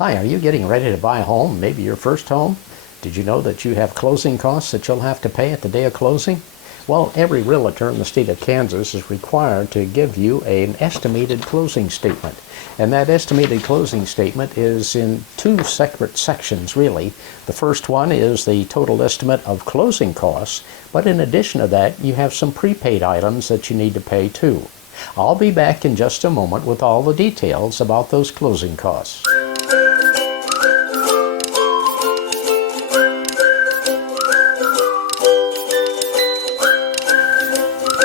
Hi, are you getting ready to buy a home, maybe your first home? Did you know that you have closing costs that you'll have to pay at the day of closing? Well, every realtor in the state of Kansas is required to give you an estimated closing statement. And that estimated closing statement is in two separate sections, really. The first one is the total estimate of closing costs, but in addition to that, you have some prepaid items that you need to pay too. I'll be back in just a moment with all the details about those closing costs.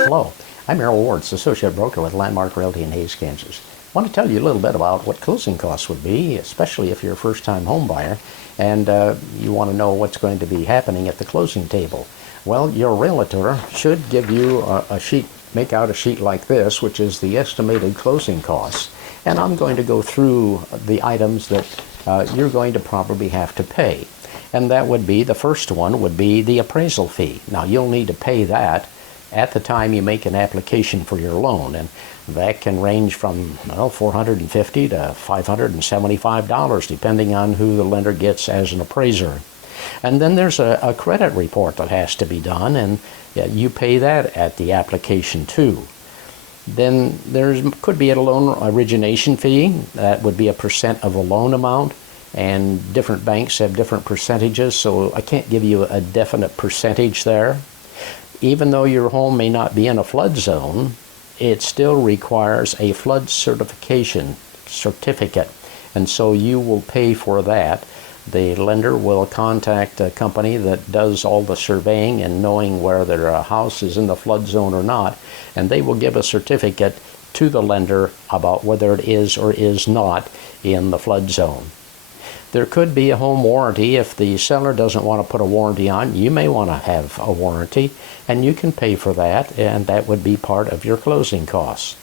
Hello, I'm Errol Wards, Associate Broker with Landmark Realty in Hays, Kansas. I want to tell you a little bit about what closing costs would be, especially if you're a first-time home buyer and you want to know what's going to be happening at the closing table. Well, your realtor should give you a sheet, make out a sheet like this, which is the estimated closing costs. And I'm going to go through the items that you're going to probably have to pay. And that would be, the first one would be the appraisal fee. Now, you'll need to pay that at the time you make an application for your loan, and that can range from $450 to $575 depending on who the lender gets as an appraiser. And then there's a credit report that has to be done, and you pay that at the application too. Then there could be a loan origination fee. That would be a percent of the loan amount, and different banks have different percentages, so I can't give you a definite percentage there. Even though your home may not be in a flood zone, it still requires a flood certificate, and so you will pay for that. The lender will contact a company that does all the surveying and knowing whether a house is in the flood zone or not, and they will give a certificate to the lender about whether it is or is not in the flood zone. There could be a home warranty. If the seller doesn't want to put a warranty on, you may want to have a warranty, and you can pay for that, and that would be part of your closing costs.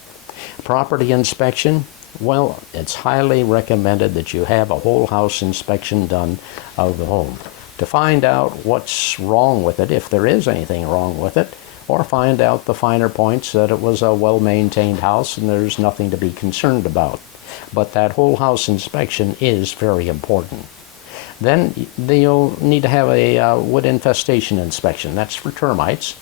Property inspection, well, it's highly recommended that you have a whole house inspection done of the home to find out what's wrong with it, if there is anything wrong with it, or find out the finer points that it was a well-maintained house and there's nothing to be concerned about. But that whole house inspection is very important. Then you'll need to have a wood infestation inspection. That's for termites,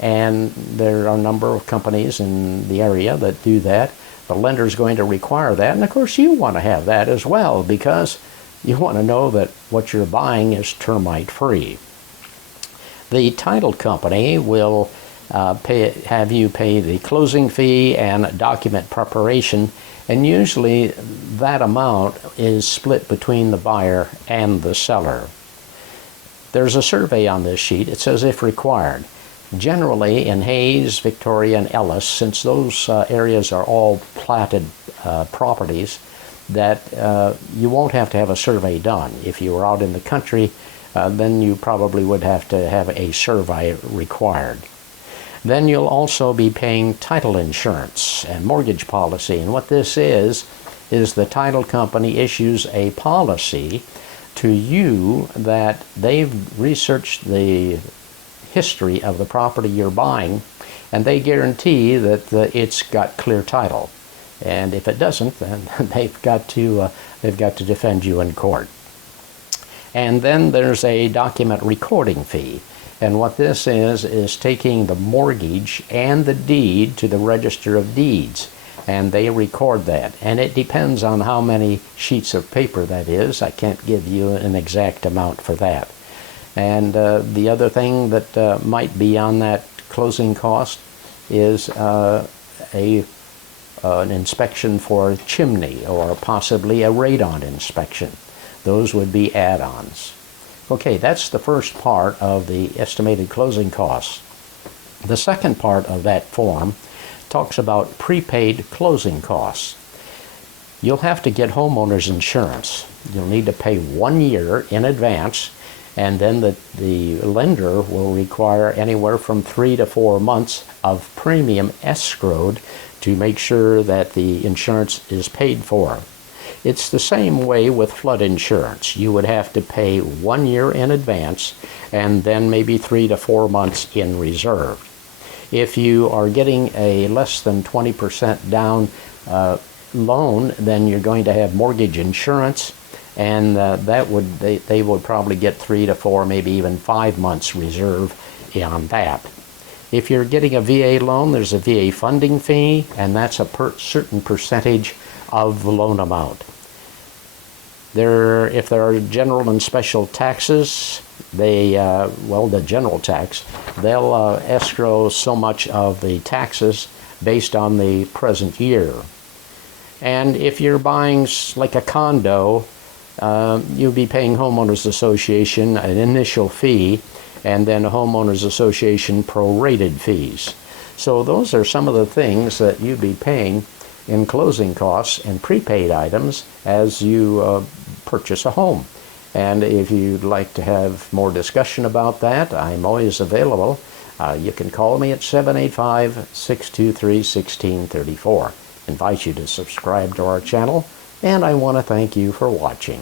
and there are a number of companies in the area that do that. The lender's going to require that, and of course you want to have that as well, because you want to know that what you're buying is termite free. The title company will have you pay the closing fee and document preparation, and usually that amount is split between the buyer and the seller. There's a survey on this sheet. It says if required. Generally in Hays, Victoria, and Ellis, since those areas are all platted properties, that you won't have to have a survey done. If you were out in the country, then you probably would have to have a survey required. Then you'll also be paying title insurance and mortgage policy. And what this is the title company issues a policy to you that they've researched the history of the property you're buying, and they guarantee that it's got clear title. And if it doesn't, then they've got to defend you in court. And then there's a document recording fee. And what this is taking the mortgage and the deed to the Register of Deeds, and they record that. And it depends on how many sheets of paper that is. I can't give you an exact amount for that. And the other thing that might be on that closing cost is an inspection for a chimney, or possibly a radon inspection. Those would be add-ons. Okay, that's the first part of the estimated closing costs. The second part of that form talks about prepaid closing costs. You'll have to get homeowners insurance. You'll need to pay 1 year in advance, and then the lender will require anywhere from 3 to 4 months of premium escrowed to make sure that the insurance is paid for. It's the same way with flood insurance. You would have to pay 1 year in advance and then maybe 3 to 4 months in reserve. If you are getting a less than 20% down loan, then you're going to have mortgage insurance, and they would probably get 3 to 4, maybe even 5 months reserve on that. If you're getting a VA loan, there's a VA funding fee, and that's a certain percentage of the loan amount. If there are general and special taxes, the general tax, they'll escrow so much of the taxes based on the present year. And if you're buying like a condo, you'll be paying homeowners association an initial fee, and then a homeowners association prorated fees. So those are some of the things that you'd be paying in closing costs and prepaid items as you purchase a home. And if you'd like to have more discussion about that, I'm always available. You can call me at 785-623-1634. Invite you to subscribe to our channel, and I want to thank you for watching.